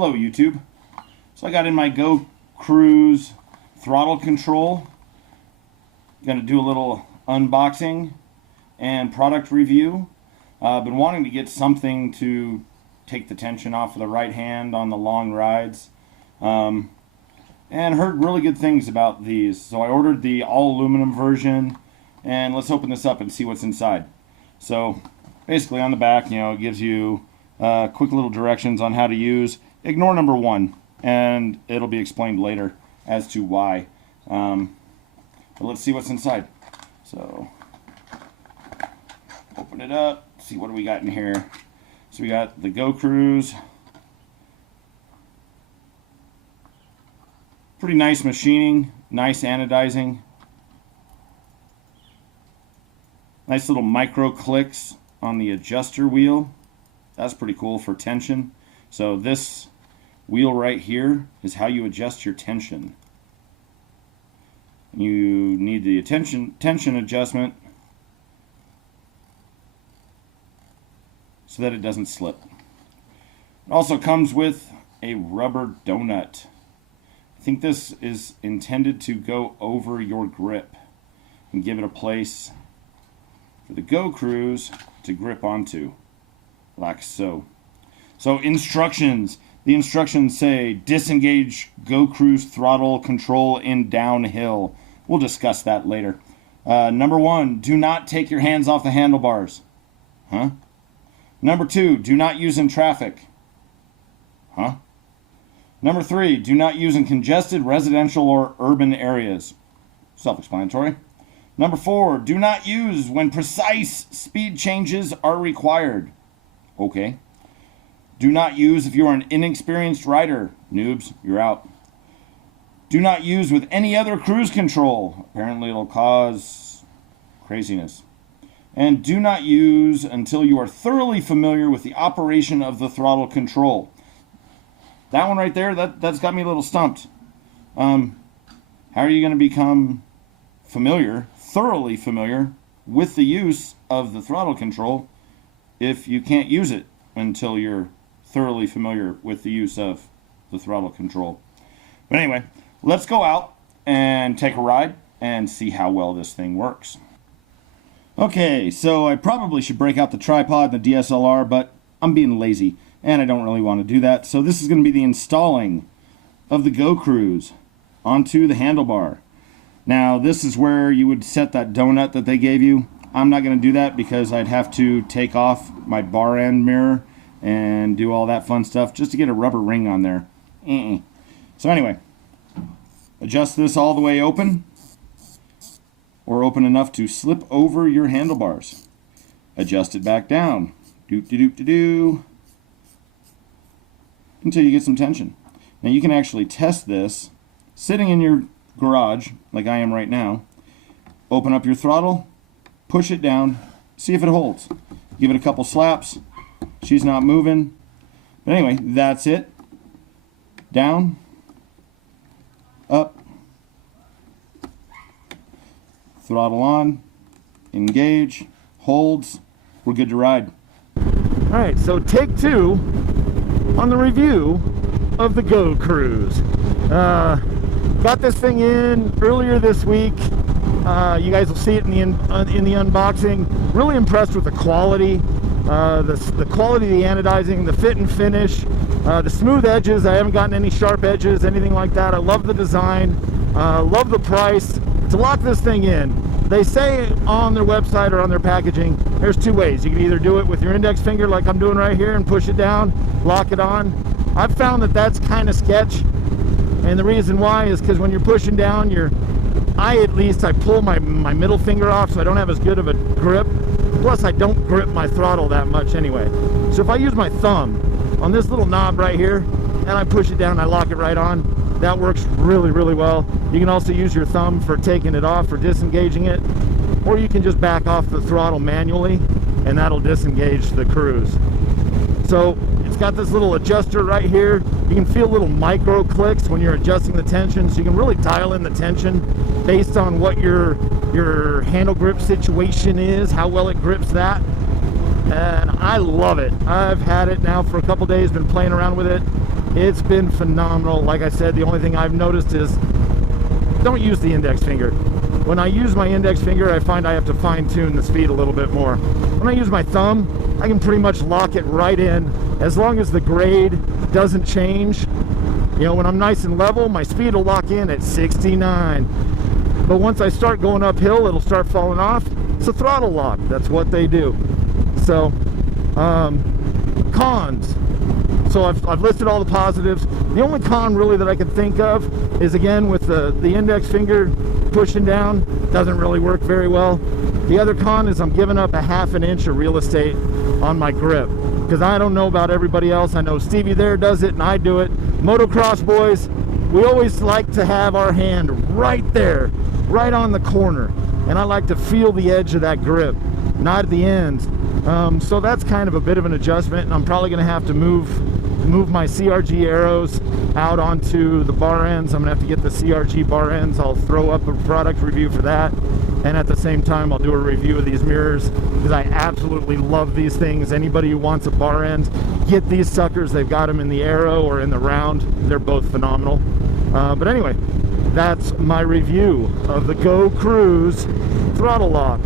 Hello YouTube. So I got in my Go Cruise throttle control. Going to do a little unboxing and product review. I've been wanting to get something to take the tension off of the right hand on the long rides. And heard really good things about these. So I ordered the all aluminum version, and let's open this up and see what's inside. So basically on the back, it gives you quick little directions on how to use. Ignore number 1, and it'll be explained later as to why. But let's see what's inside. So open it up, see what do we got in here. So we got the Go Cruise. Pretty nice machining, nice anodizing. Nice little micro clicks on the adjuster wheel. That's pretty cool for tension. So this wheel right here is how you adjust your tension. You need the tension adjustment so that it doesn't slip. It also comes with a rubber donut. I think this is intended to go over your grip and give it a place for the Go Cruise to grip onto, like so. So instructions. The instructions say disengage Go Cruise throttle control in downhill. We'll discuss that later. Number 1, do not take your hands off the handlebars. Huh? Number 2, do not use in traffic. Huh? Number 3, do not use in congested residential or urban areas. Self-explanatory. Number 4, do not use when precise speed changes are required. Okay. Do not use if you are an inexperienced rider. Noobs, you're out. Do not use with any other cruise control. Apparently it'll cause craziness. And do not use until you are thoroughly familiar with the operation of the throttle control. That one right there, that's got me a little stumped. How are you going to become thoroughly familiar with the use of the throttle control if you can't use it until you're thoroughly familiar with the use of the throttle control? But anyway, let's go out and take a ride and see how well this thing works. Okay, so I probably should break out the tripod and the DSLR, but I'm being lazy and I don't really want to do that. So this is going to be the installing of the Go Cruise onto the handlebar. Now this is where you would set that donut that they gave you. I'm not going to do that because I'd have to take off my bar end mirror and do all that fun stuff just to get a rubber ring on there. So anyway, adjust this all the way open, or open enough to slip over your handlebars. Adjust it back down, doop-de-doop-de-doo, until you get some tension. Now you can actually test this sitting in your garage like I am right now. Open up your throttle, push it down, see if it holds. Give it a couple slaps. She's not moving. But anyway, that's it. Down, up, throttle on, engage, holds. We're good to ride. Alright, so take 2 on the review of the Go Cruise. Got this thing in earlier this week. You guys will see it in the unboxing. Really impressed with the quality. The quality of the anodizing, the fit and finish, the smooth edges. I haven't gotten any sharp edges, anything like that. I love the design, love the price. To lock this thing in, they say on their website or on their packaging, there's 2 ways. You can either do it with your index finger like I'm doing right here and push it down, lock it on. I've found that that's kind of sketch, and the reason why is because when you're pushing down, I pull my middle finger off, so I don't have as good of a grip. Plus, I don't grip my throttle that much anyway. So if I use my thumb on this little knob right here, and I push it down, I lock it right on, that works really, really well. You can also use your thumb for taking it off or disengaging it, or you can just back off the throttle manually, and that'll disengage the cruise. So it's got this little adjuster right here. You can feel little micro clicks when you're adjusting the tension, so you can really dial in the tension based on what your handle grip situation is, how well it grips that. And I love it. I've had it now for a couple days, been playing around with it. It's been phenomenal. Like I said, the only thing I've noticed is don't use the index finger. When I use my index finger, I find I have to fine-tune the speed a little bit more. When I use my thumb, I can pretty much lock it right in as long as the grade doesn't change. You know, when I'm nice and level, my speed will lock in at 69. But once I start going uphill, it'll start falling off. It's a throttle lock. That's what they do. So, cons. So I've listed all the positives. The only con really that I can think of is, again, with the index finger pushing down, doesn't really work very well. The other con is I'm giving up a ½ an inch of real estate on my grip, because I don't know about everybody else. I know Stevie there does it and I do it. Motocross boys, we always like to have our hand right there, right on the corner, and I like to feel the edge of that grip, not at the ends. So that's kind of a bit of an adjustment, and I'm probably going to have to move my CRG arrows out onto the bar ends. I'm going to have to get the CRG bar ends. I'll throw up a product review for that, and at the same time I'll do a review of these mirrors, because I absolutely love these things. Anybody who wants a bar end, get these suckers. They've got them in the arrow or in the round. They're both phenomenal. But anyway, that's my review of the Go Cruise throttle lock.